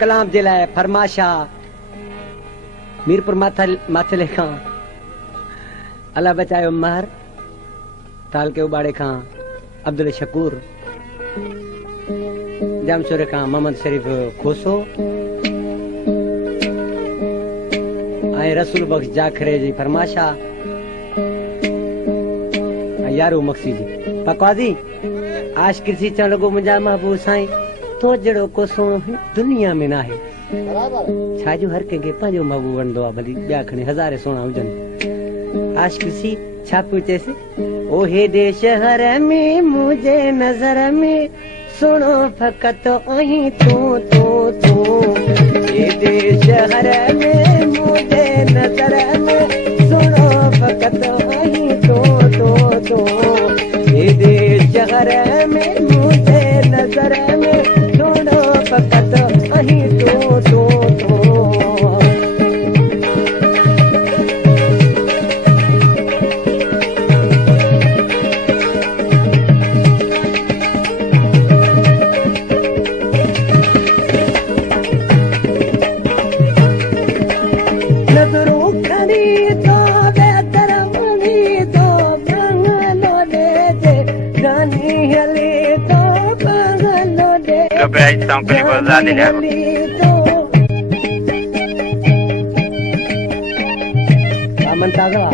कलाम जे लाइ फरमाशा मीरपुर माथले खां अल्लाह बचायो महर ताल के उबाड़े खां अब्दुल शकूर जामशोरे खां मोहम्मद शरीफ खोसो ऐं रसूल बख्श जाखरे जी फरमाशा यारो मक्सी जी पकवादी आश किसी चवण लॻो मुंहिंजा महबूब साईं तो जड़ो को सोनो दुनिया में ना है छाजो हर कंहिंखे पंहिंजो महबूब वणंदो आहे भली ॿिया खणी हज़ारे सोना हुजनि आशिक़ी छा पियो चएसि ओ हेॾे शहर में मुंहिंजे नज़र में सुणो फ़क़त आहीं तूं हेॾे शहर में मुंहिंजे नज़र में सुणो फ़क़त आहीं तूं हेॾे शहर में मुंहिंजे नज़र में फकत अहीं तूं नज़रूं खणी तो बेहतर वणी तो बंगलो दे जानी हली तो बंगलो दे Copyright sound kali boleh dilihat. Aman taga.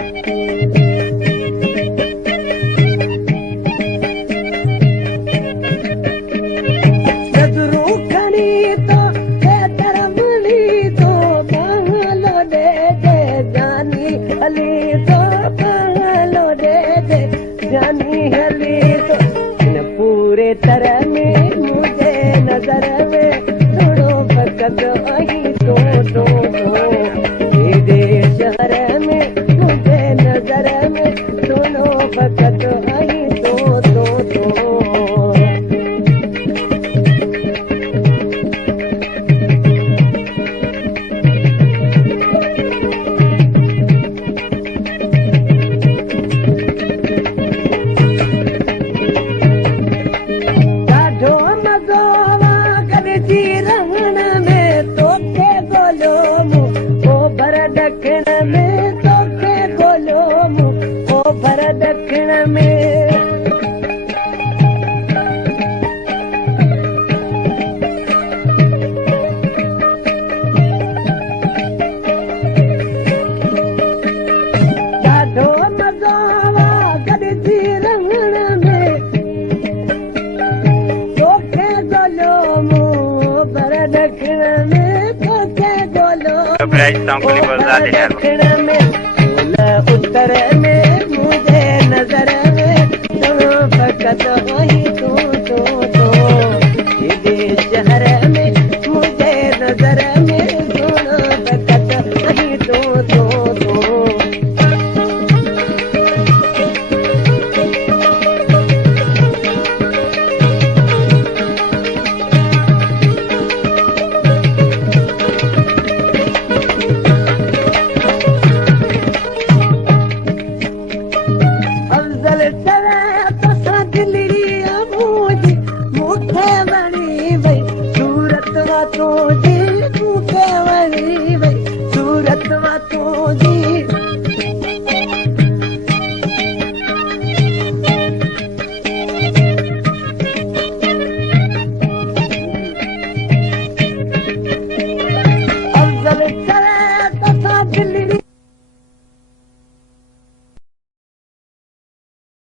Nazru kani to betar mali to bangalo de jani ali to bangalo de jani ali to in pure tarah mein mujhe नजर में सुनो फकत आहीं तूं हेॾे शहर में मुंहिंजे नज़र में सुनो फकत आहीं तूं दक्षिण में ॾाढो मज़ो आवा गॾिजी रंगण में तोखे ॻोल्हियो मूं पर दक्षिण में तोखे ॻोल्हियो दक्षिण में उत्तर में मुझे नजर में सुनो फकत आहीं तूं हेॾे शहर में मुझे नजर में सुनो फकत आहीं तूं सूरत वा तूं जी